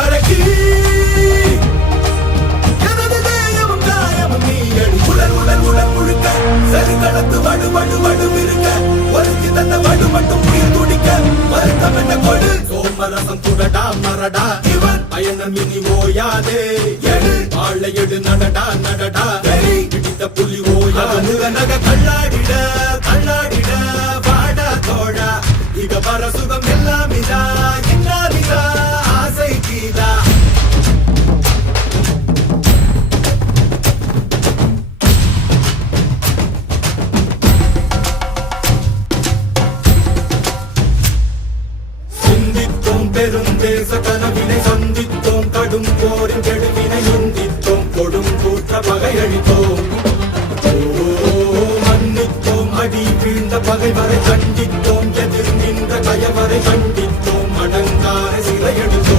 அரக்கி எனது தேயமும் காயமும் நீ அடி உடல் உடல் உடல் முழுக்க சரி கடத்து வடு வடு வடு இருக்க ஒருத்தி தந்த வடு மட்டும் உயிர் துடிக்க மறுத்தம் என்ன கொடு சோமரசம் துடடா மரடா இவன் பயணம் இனி ஓயாதே எடு வாழை எடு நடடா நடடா வெறி பிடித்த புலி ஓயாது நக கல்லாடிட கல்லாடிட வாடா தோடா இக வர சுகம் எல்லாம் இதா இன்னாதிதா ஆசை கீதா சிந்தித்தோம் பெருந்தேச கனவினை சந்தித்தோம் கடும் போரின் கெடுவினை உந்தித்தோம் கொடும் கூற்ற பகையளித்தோம் மன்னித்தோம் அடி வீழ்ந்த பகைவரை கண்டித்தோம்